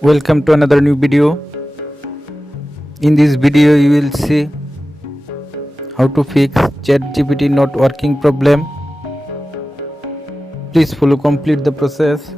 Welcome to another new video. In this video you will see how to fix Chatgpt not working problem. Please follow complete the process.